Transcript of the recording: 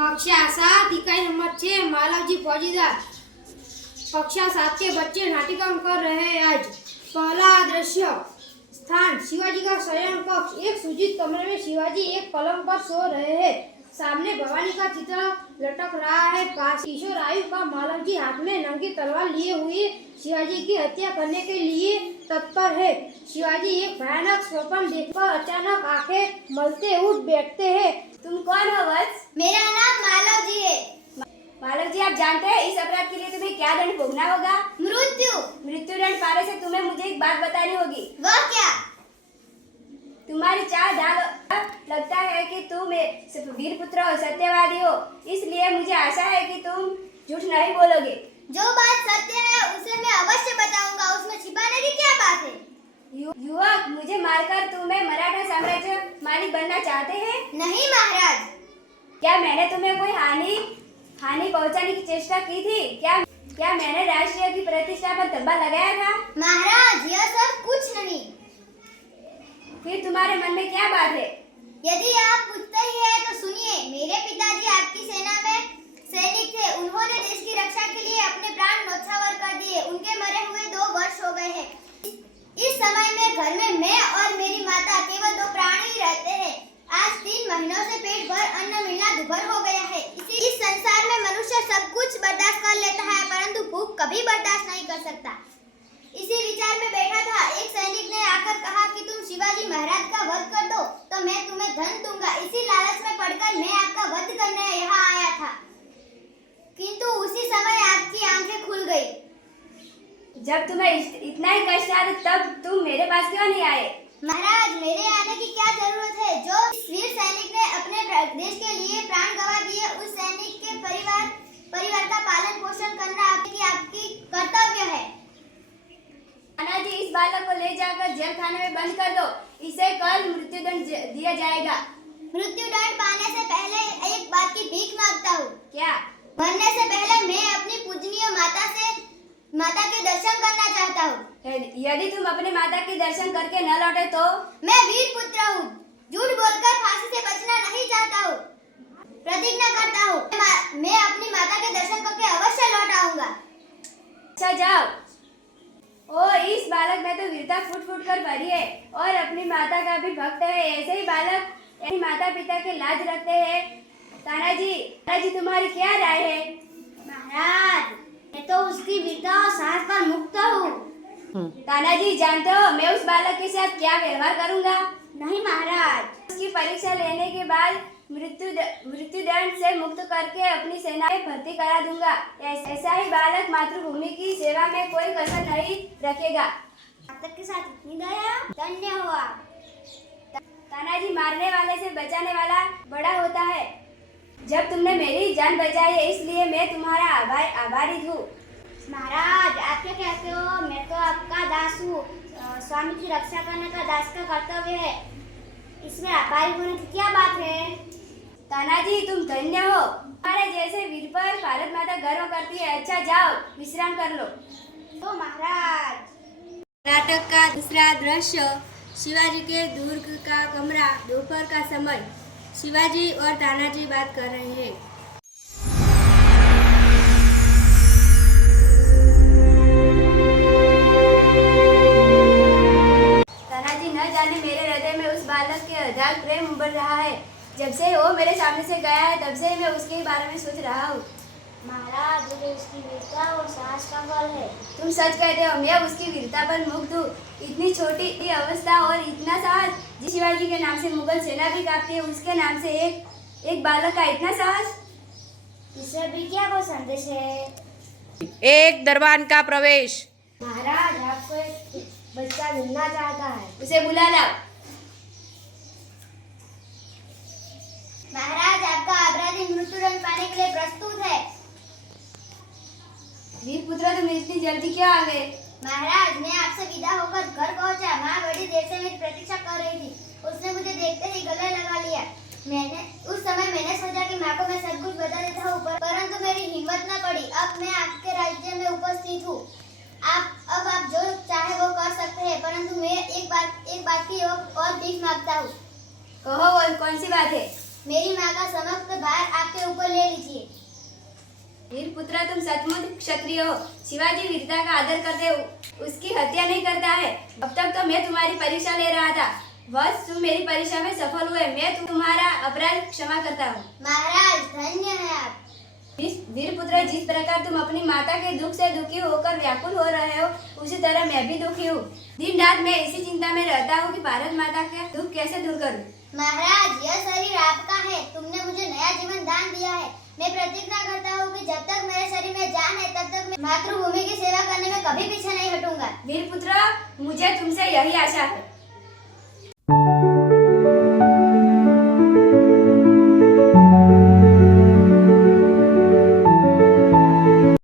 कक्षा 7 इकाई नंबर 6 मालवजी फौजीदार। कक्षा 7 के बच्चे नाटिका कर रहे हैं आज। पहला दृश्य स्थान शिवाजी का शयन कक्ष। एक सुजीत कमरे में शिवाजी एक पलंग पर सो रहे हैं। सामने भवानी का चित्र लटक रहा है। पास किशोर आयु का मालवजी हाथ में नंगी तलवार लिए हुए शिवाजी की हत्या करने के लिए तत्पर है। शिवाजी एक भयानक स्वप्न देखकर अचानक आंखें मलते उठ बैठते हैं। तुम कौन हो वत्स? मेरा नाम मालव जी है। मालव जी, आप जानते हैं इस अपराध के लिए तुम्हें क्या दंड भोगना होगा? मृत्यु दंड पाने से तुम्हें मुझे एक बात बतानी होगी। वह क्या? तुम्हारी चाल ढाल लगता है कि तुम वीर पुत्र हो, सत्यवादी हो, इसलिए मुझे आशा है कि तुम झूठ नहीं बोलोगे। जो बात सत्य है उसे मैं अवश्य बताऊंगा, उसमें छिपाने की क्या बात है? युवक, मुझे मारकर तुम्हें मराठा साम्राज्य मालिक बनना चाहते हैं? नहीं महाराज। क्या मैंने तुम्हें कोई हानि पहुंचाने की चेष्टा की थी? क्या मैंने राष्ट्रीय की प्रतिष्ठा पर धब्बा लगाया था? महाराज, यह सब कुछ नहीं। फिर तुम्हारे मन में क्या बात है? यदि आप पूछते ही है तो सुनिए। मेरे पिताजी आपकी सेना में सैनिक थे। उन्होंने देश की रक्षा के लिए अपने प्राण न्यौछावर कर दिए। उनके मरे हुए 2 वर्ष हो गए हैं। इस समय में घर में मैं और मेरी माता केवल 2 प्राणी रहते हैं। आज 3 महीनों से पेट भर अन्न मिलना दुभर हो गया है। इस संसार में मनुष्य सब कुछ बर्दाश्त कर लेता है, परंतु भूख कभी बर्दाश्त नहीं कर सकता। इसी विचार में बैठा था, एक सैनिक ने आकर कहा कि तुम शिवाजी महाराज का वध कर दो तो मैं तुम्हें धन दूंगा। इसी लालच में पड़कर मैं आपका वध करने यहाँ आया था, किंतु उसी समय आपकी आंखें खुल गई। जब तुम्हें इतना ही कष्ट आया तब तुम मेरे पास क्यों नहीं आए? महाराज, मेरे आने की क्या जरूरत है? जो वीर सैनिक ने अपने देश के लिए प्राण गंवा दिए, उस सैनिक के परिवार का पालन पोषण करना आपकी कर्तव्य है। तानाजी, इस बालक को ले जाकर जेल खाने में बंद कर दो। इसे कल मृत्युदंड दिया जाएगा। मृत्युदंड पाने से पहले एक बात की भीख मांगता हूँ। क्या? मरने से पहले मैं अपनी पूजनीय माता के दर्शन करना चाहता हूँ। यदि तुम अपनी माता के दर्शन करके न लौटे तो? मैं वीर पुत्र हूँ, झूठ बोलकर फांसी से बचना नहीं चाहता हूँ। प्रतिज्ञा करता हूँ मैं अपनी माता के दर्शन करके अवश्य लौट आऊंगा। अच्छा, जाओ। ओ, इस बालक में तो वीरता फूट फूट कर भरी है और अपनी माता का भी भक्त है। ऐसे ही बालक अपनी माता पिता के लाज रखते हैं। तानाजी, तुम्हारी क्या राय है? महाराज, मैं तो उसकी वीरता और साहस पर मुक्त हूँ। तानाजी, जानते हो मैं उस बालक के साथ क्या व्यवहार करूंगा? नहीं महाराज। उसकी परीक्षा लेने के बाद मृत्युदंड से मुक्त करके अपनी सेना में भर्ती करा दूंगा। ऐसा ही बालक मातृभूमि की सेवा में कोई कसर नहीं रखेगा। माता के साथ इतनी दया, धन्य हो आप। तानाजी, मारने वाले से बचाने वाला बड़ा होता है। जब तुमने मेरी जान बचाई है इसलिए मैं तुम्हारा आभारी हूँ। महाराज, आप क्या कहते हो? मैं तो आपका दास हूँ। स्वामी की रक्षा करने का दास का कर्तव्य है, इसमें आभारी होने की क्या बात है? तानाजी, तुम धन्य हो। तुम्हारे जैसे वीर पर भारत माता गर्व करती है। अच्छा, जाओ विश्राम कर लो। तो महाराज। नाटक का दूसरा दृश्य शिवाजी के दुर्ग का कमरा। दोपहर का समय। शिवाजी और तानाजी बात कर रहे हैं। तानाजी, न जाने मेरे हृदय में उस बालक के अगाध प्रेम उमड़ रहा है। जब से वो मेरे सामने से गया है तब से मैं उसके बारे में सोच रहा हूँ। महाराज, ये उसकी वीरता और साहस का फल है। तुम सच कहते हो, मैं उसकी वीरता पर मुग्ध हूँ। इतनी छोटी अवस्था और इतना साहस। जिस शिवाजी के नाम से मुगल सेना भी कांपती है, उसके नाम से एक बालक का इतना साहस। इससे भी क्या वो संदेश है? एक दरबान का प्रवेश। महाराज, आपको एक बच्चा मिलना चाहता है। उसे बुला लाओ। महाराज, आपका अपराधी मृत्युदंड पाने के लिए प्रस्तुत है। वीर पुत्र, तुम इतनी जल्दी क्यों आ गए? महाराज, मैं आपसे विदा होकर घर पहुंचा। माँ बड़ी देर से मेरी प्रतीक्षा कर रही थी। उसने मुझे देखते ही गले लगा लिया। उस समय मैंने सोचा कि माँ को मैं सब कुछ बता देता हूँ, परंतु मेरी हिम्मत न पड़ी। अब मैं आपके राज्य में उपस्थित हूँ। आप जो चाहे वो कर सकते हैं, परंतु मैं एक बात की और भीख मांगता हूँ। कहो, कौन सी बात है? मेरी माँ का समस्त भार आपके ऊपर ले वीर पुत्र, तुम सचमुच क्षत्रिय हो। शिवाजी वीरता का आदर करते, उसकी हत्या नहीं करता है। अब तक तो मैं तुम्हारी परीक्षा ले रहा था, बस तुम मेरी परीक्षा में सफल हुए। मैं तुम्हारा अपराध क्षमा करता हूँ। महाराज धन्य है आप। वीर पुत्र, जिस प्रकार तुम अपनी माता के दुख से दुखी होकर व्याकुल हो रहे हो, उसी तरह मैं भी दुखी हूँ। दिन रात मैं इसी चिंता में रहता हूँ कि भारत माता का दुख कैसे दूर करूँ। महाराज, यह शरीर आपका है, तुमने मुझे नया जीवन दान दिया है। मैं प्रतिज्ञा करता हूँ कि जब तक मेरे शरीर में जान है तब तक मैं मातृभूमि की सेवा करने में कभी पीछे नहीं हटूंगा। वीर पुत्र, मुझे तुमसे यही आशा है।